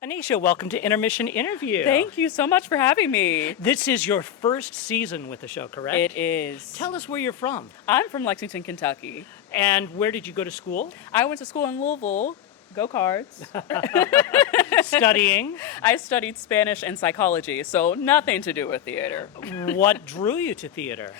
Aneesha, welcome to Intermission Interview. Thank you so much for having me. This is your first season with the show, correct? It is. Tell us where you're from. I'm from Lexington, Kentucky. And where did you go to school? I went to school in Louisville. Go Cards. Studying. I studied Spanish and psychology, so nothing to do with theater. What drew you to theater?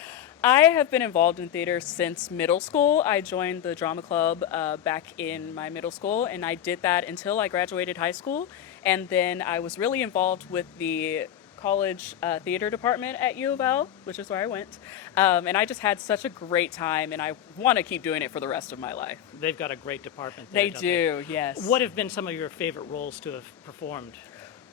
I have been involved in theater since middle school. I joined the drama club back in my middle school, and I did that until I graduated high school. And then I was really involved with the college theater department at U of L, which is where I went. And I just had such a great time, and I want to keep doing it for the rest of my life. They've got a great department there, They don't do, yes. What have been some of your favorite roles to have performed?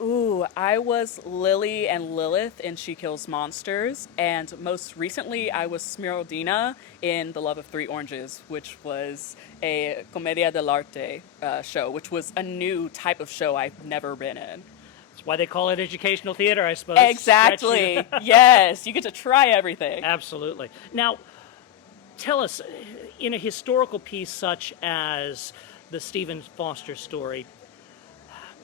Ooh, I was Lily and Lilith in She Kills Monsters, and most recently I was Smeraldina in The Love of Three Oranges, which was a commedia dell'arte show, which was a new type of show I've never been in. That's why they call it educational theater, I suppose. Exactly. Yes, you get to try everything. Absolutely. Now, tell us, in a historical piece such as the Stephen Foster story,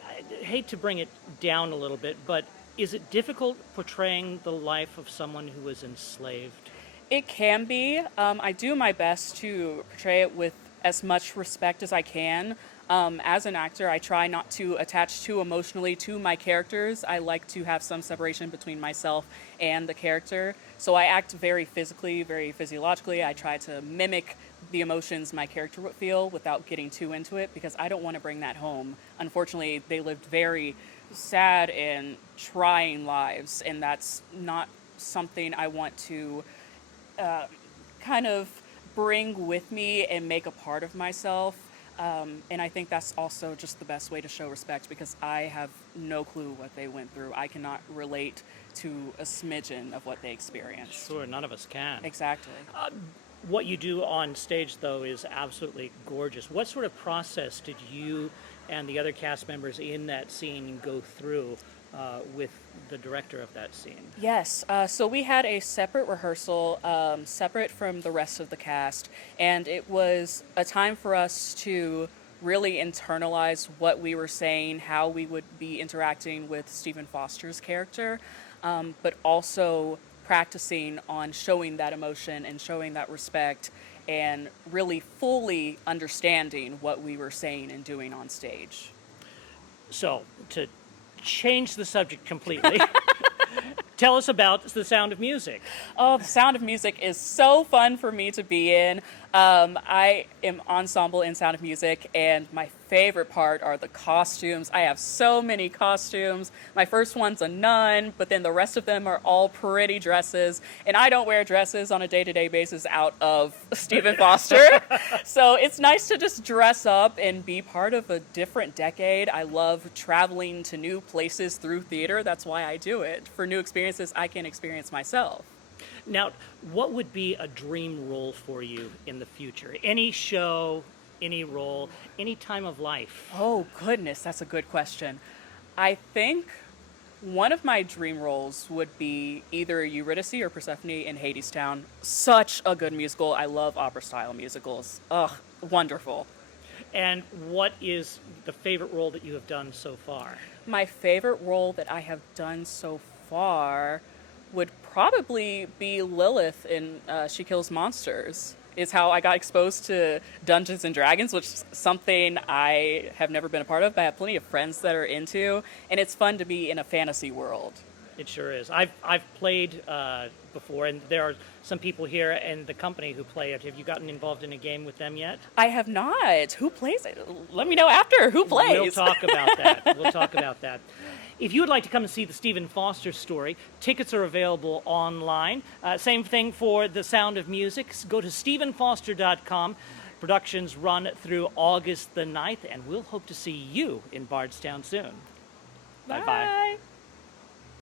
I hate to bring it down a little bit, but is it difficult portraying the life of someone who was enslaved? It can be. I do my best to portray it with as much respect as I can. As an actor, I try not to attach too emotionally to my characters. I like to have some separation between myself and the character. So I act very physically, very physiologically. I try to mimic the emotions my character would feel without getting too into it because I don't want to bring that home. Unfortunately, they lived very sad and trying lives, and that's not something I want to kind of bring with me and make a part of myself. And I think that's also just the best way to show respect because I have no clue what they went through. I cannot relate to a smidgen of what they experienced. Sure, none of us can. Exactly. What you do on stage, though, is absolutely gorgeous. What sort of process did you and the other cast members in that scene go through with the director of that scene? Yes, so we had a separate rehearsal, separate from the rest of the cast, and it was a time for us to really internalize what we were saying, how we would be interacting with Stephen Foster's character, but also practicing on showing that emotion and showing that respect and really fully understanding what we were saying and doing on stage. So, to change the subject completely, tell us about The Sound of Music. Oh, The Sound of Music is so fun for me to be in. I am ensemble in Sound of Music, and my favorite part are the costumes. I have so many costumes. My first one's a nun, but then the rest of them are all pretty dresses, and I don't wear dresses on a day-to-day basis out of Stephen Foster. So it's nice to just dress up and be part of a different decade. I love traveling to new places through theater. That's why I do it. For new experiences I can experience myself. Now, what would be a dream role for you in the future? Any show, any role, any time of life? Oh, goodness, that's a good question. I think one of my dream roles would be either Eurydice or Persephone in Hadestown. Such a good musical. I love opera-style musicals. Ugh, wonderful. And what is the favorite role that you have done so far? My favorite role that I have done so far would probably be Lilith in She Kills Monsters. Is how I got exposed to Dungeons and Dragons, which is something I have never been a part of, but I have plenty of friends that are into, and it's fun to be in a fantasy world. It sure is. I've played before, and there are some people here in the company who play it. Have you gotten involved in a game with them yet? I have not. Who plays it? Let me know after. Who plays? We'll talk about that. We'll talk about that. If you would like to come and see the Stephen Foster story, tickets are available online. Same thing for The Sound of Music. Go to stephenfoster.com. Productions run through August the 9th, and we'll hope to see you in Bardstown soon. Bye. Bye-bye.